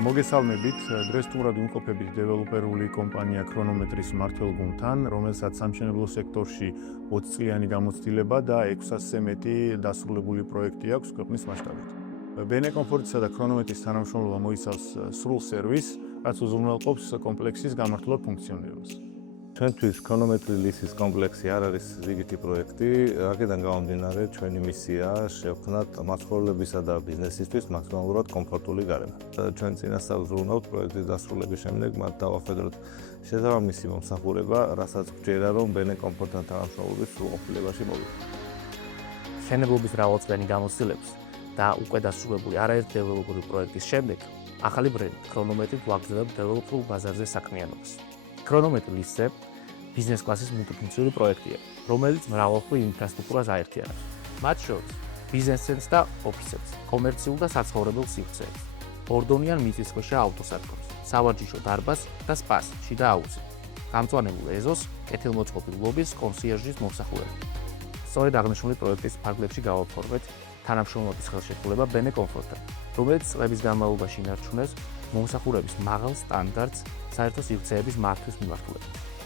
მოგესალმებით, დღეს სტუმრად ვიმყოფებით დეველოპერული კომპანია ქრონომეტრის მმართველ გუნდთან, რომელსაც სამშენებლო სექტორში 20 წლიანი გამოცდილება და 600-ზე მეტი დასრულებული პროექტი აქვს ქვეყნის მასშტაბით. ბენე კომფორტისა და ქრონომეტრის თანამშრომლობა მოიცავს სრულ სერვისს, რაც უზრუნველყოფს კომპლექსის გამართულად ფუნქციონირებას. ჩვენთვის ქრონომეტრი ლისის კომპლექსი არ არის ზიგითი პროექტი, აქედან გამომდინარე ჩვენი მისიაა შევქმნათ მაცხოვრებლებისა და ბიზნესისთვის მაქსიმალურად კომფორტული გარემო. ჩვენ წინასწარ ვზრუნავთ პროექტის დასრულების შემდეგ მათ დავახედოთ შესაბამისი მომსახურება, რასაც გვჯერა რომ ბენე კომფორტთან თანამშრომლობის სრულყოფილებაში მოვიდეთ. მშენებლობის მრავალწლიანი გამოცდილების და უკვე დასრულებული არაერთი დეველოპერული პროექტის შემდეგ ახალი ბრენდი ქრონომეტრი გვაგრძელებს დეველოპერულ ბაზარზე საქმიანობას. ქრონომეტრი ლისზე ბიზნეს კლასის მულტიფუნქციური პროექტია, რომელიც მრავალმხრივ ინფრასტრუქტურას აერთიანებს. მათ შორის ბიზნეს ცენტრს და ოფისებს, კომერციულ და საცხოვრებელ სივრცეებს, ორდონიან მიწისქვეშა ავტოსადგურს, სავარჯიშო დარბაზს და სპას, შიდა აუზი, გამწვანებულ ეზოს, კეთილმოწყობილ ლობის, კონსიერჟის მომსახურებით. სწორედ აღნიშნული პროექტის ფარგლებში გავაფორმეთ თანამშრომლობის ხელშეკრულება ბენე კომფორტთან, რომელიც წლების განმავლობაში ინარჩუნებს მომსახურების მაღალ სტანდარტს საერთო სივრცეების მართვის მიმართულებით.